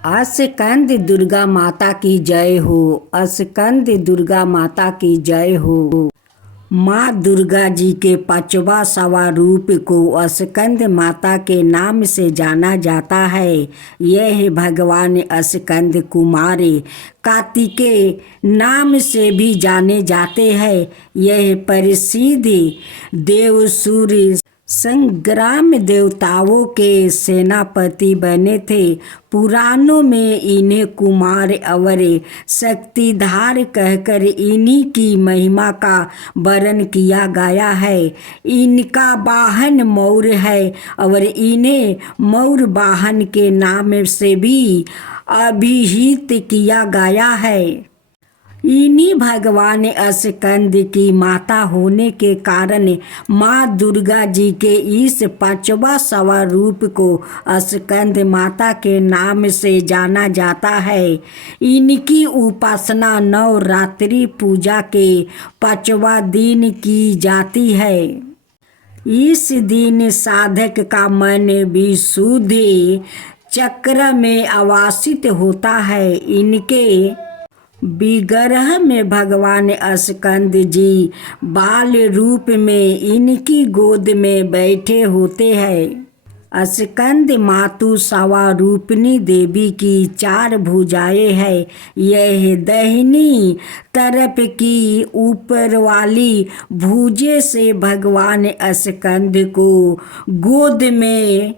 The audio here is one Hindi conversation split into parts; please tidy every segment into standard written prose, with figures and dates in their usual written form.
अस्कंद दुर्गा माता की जय हो। अस्कंद दुर्गा माता की जय हो। माँ दुर्गा जी के पांचवा सवा रूप को स्कंद माता के नाम से जाना जाता है। यह भगवान स्कंद कुमार कार्तिकेय नाम से भी जाने जाते हैं। यह प्रसिद्ध देवसुर संग्राम देवताओं के सेनापति बने थे। पुराणों में इन्हें कुमार और शक्तिधार कहकर इन्हीं की महिमा का वर्णन किया गया है। इनका वाहन मौर है और इन्हें मौर वाहन के नाम से भी अभिहित किया गया है। इन्हीं भगवान स्कंद की माता होने के कारण माँ दुर्गा जी के इस पांचवा सवा रूप को स्कंद माता के नाम से जाना जाता है। इनकी उपासना नवरात्रि पूजा के पांचवा दिन की जाती है। इस दिन साधक का मन विशुद्ध चक्र में आवासित होता है। इनके विग्रह में भगवान स्कंद जी बाल रूप में इनकी गोद में बैठे होते हैं। स्कंद मातु सवा रूपनी देवी की 4 भुजाएं हैं। यह दाहिनी तरफ की ऊपर वाली भुजा से भगवान स्कंद को गोद में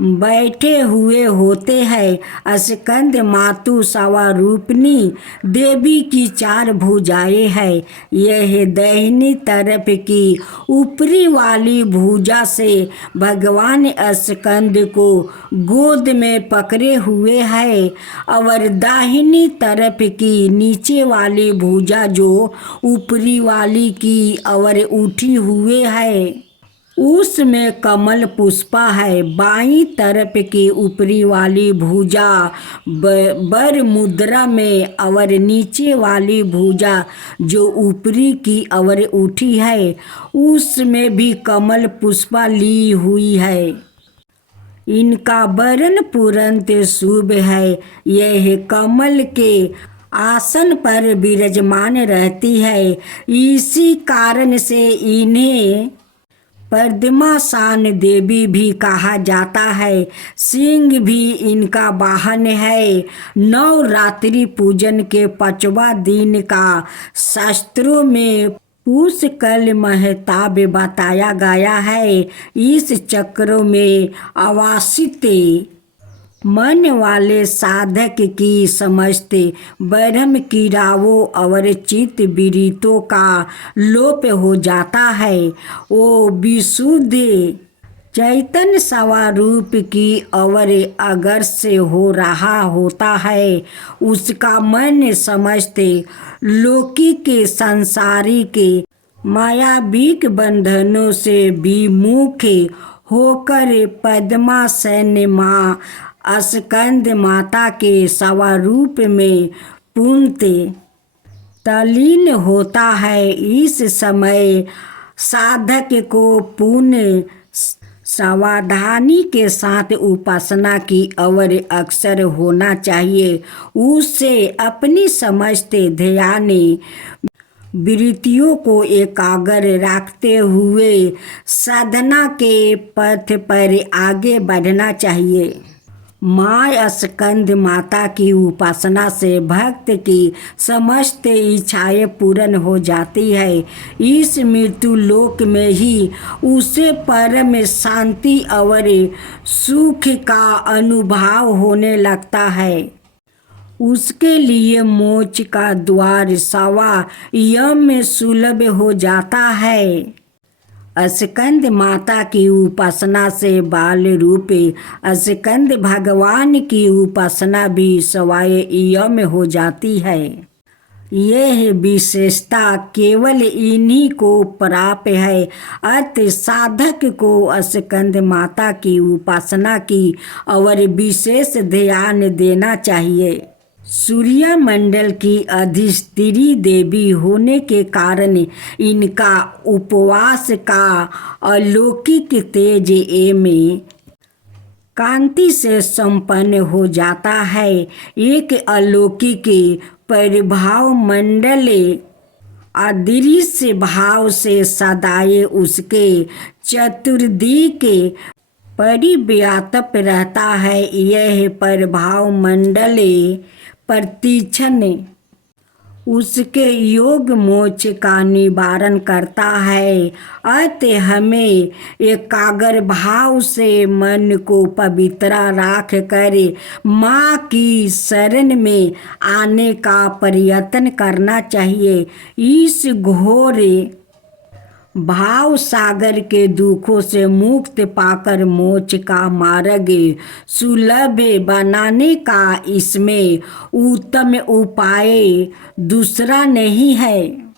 बैठे हुए होते हैं। स्कंद मातु सवा रूपनी देवी की 4 भुजाएं हैं। यह दाहिनी तरफ की ऊपरी वाली भुजा से भगवान स्कंद को गोद में पकड़े हुए है और दाहिनी तरफ की नीचे वाली भुजा जो ऊपरी वाली की ओर उठी हुए है उसमें कमल पुष्पा है। बाईं तरफ की ऊपरी वाली भुजा बर मुद्रा में और नीचे वाली भुजा जो ऊपरी की ओर उठी है उसमें भी कमल पुष्पा ली हुई है। इनका वर्ण पुरंत शुभ है। यह कमल के आसन पर विराजमान रहती है। इसी कारण से इन्हें पद्मासन देवी भी कहा जाता है। सिंह भी इनका वाहन है। नवरात्रि पूजन के 5वां दिन का शास्त्रों में पुष्कल महताब बताया गया है। इस चक्र में आवासित मन वाले साधक की समस्त ब्रह्म क्रियाओं और चित्त विरतियों का लोप हो जाता है। वो विशुद्ध चैतन्य सवा रूप की ओर अग्रसर हो रहा होता है। उसका मन समस्त लौकिक संसारिक मायाविक बंधनों से विमुख होकर पद्मासन माँ स्कंद माता के सवा रूप में पूर्णतः तल्लीन होता है। इस समय साधक को पूर्ण सावधानी के साथ उपासना की ओर अग्रसर होना चाहिए। उसे अपनी समस्त ध्यान वृत्तियों को एकाग्र रखते हुए साधना के पथ पर आगे बढ़ना चाहिए। माँ स्कंद माता की उपासना से भक्त की समस्त इच्छाएं पूर्ण हो जाती है। इस मृत्यु लोक में ही उसे परम शांति और सुख का अनुभव होने लगता है। उसके लिए मोक्ष का द्वार सवा यम में सुलभ हो जाता है। स्कंद माता की उपासना से बाल रूप स्कंद भगवान की उपासना भी सवाय यम हो जाती है। यह विशेषता केवल इन्हीं को प्राप्त है। अतः साधक को स्कंद माता की उपासना की और विशेष ध्यान देना चाहिए। सूर्य मंडल की अधिष्ठात्री देवी होने के कारण इनका उपवास का अलौकिक तेज एवं कांति से संपन्न हो जाता है। एक अलौकिक परिभाव मंडले अदृश्य भाव से सदाए उसके चतुर्दिक परिव्याप्त रहता है। यह प्रभाव मंडले प्रतिक्षण उसके योग मोक्ष का निवारण करता है। अतः हमें एकाग्र भाव से मन को पवित्र राख कर माँ की शरण में आने का प्रयत्न करना चाहिए। इस घोर भाव सागर के दुखों से मुक्त पाकर मोक्ष का मार्ग सुलभ बनाने का इसमें उत्तम उपाय दूसरा नहीं है।